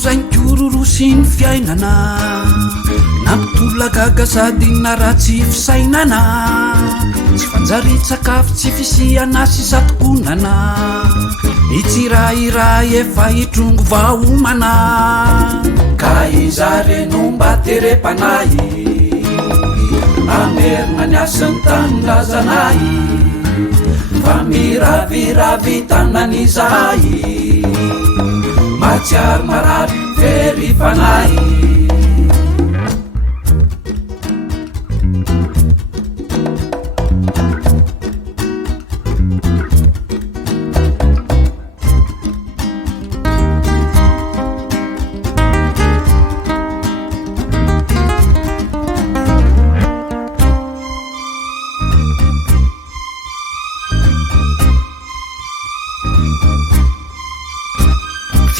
zainkororo sy ny fiainana nampitolagaga sady naratsy fisainana tsy fanjaritsakafo tsy fisiana sy satokonana itsirairay efa hitrongo vaomana ka izareno mba terepanahy amerina ny asany tanindrazanay fa miraviravy tanan'izahay matsiary marary very fanay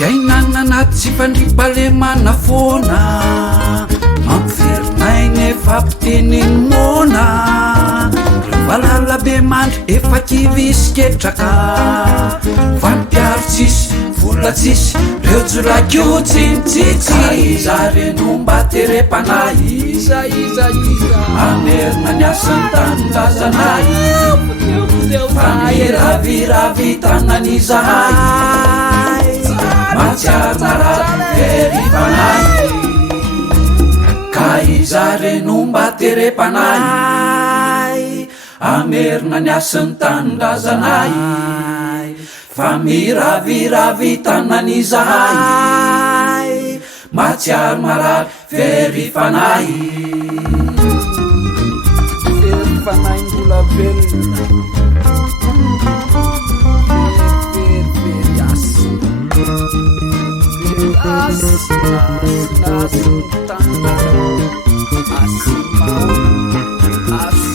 fiainana anaty tsy fandripalemana foana mampiferinay nefa mpiteneny mona valalabe mandry efa kivisiketraka fampiaro tsisy vola tsisy reo jorakio tsinitsitsy ka izareno mba terepanahy amerina ny asany tanindrazanay fa miraviravy tanan'izahay matsiary marary very fanay ka izareno mba terepanahy amerina ny asany tanindrazanay fa miraviravy tanan'izahay matsiary marary very fanay very fanay mbola velona as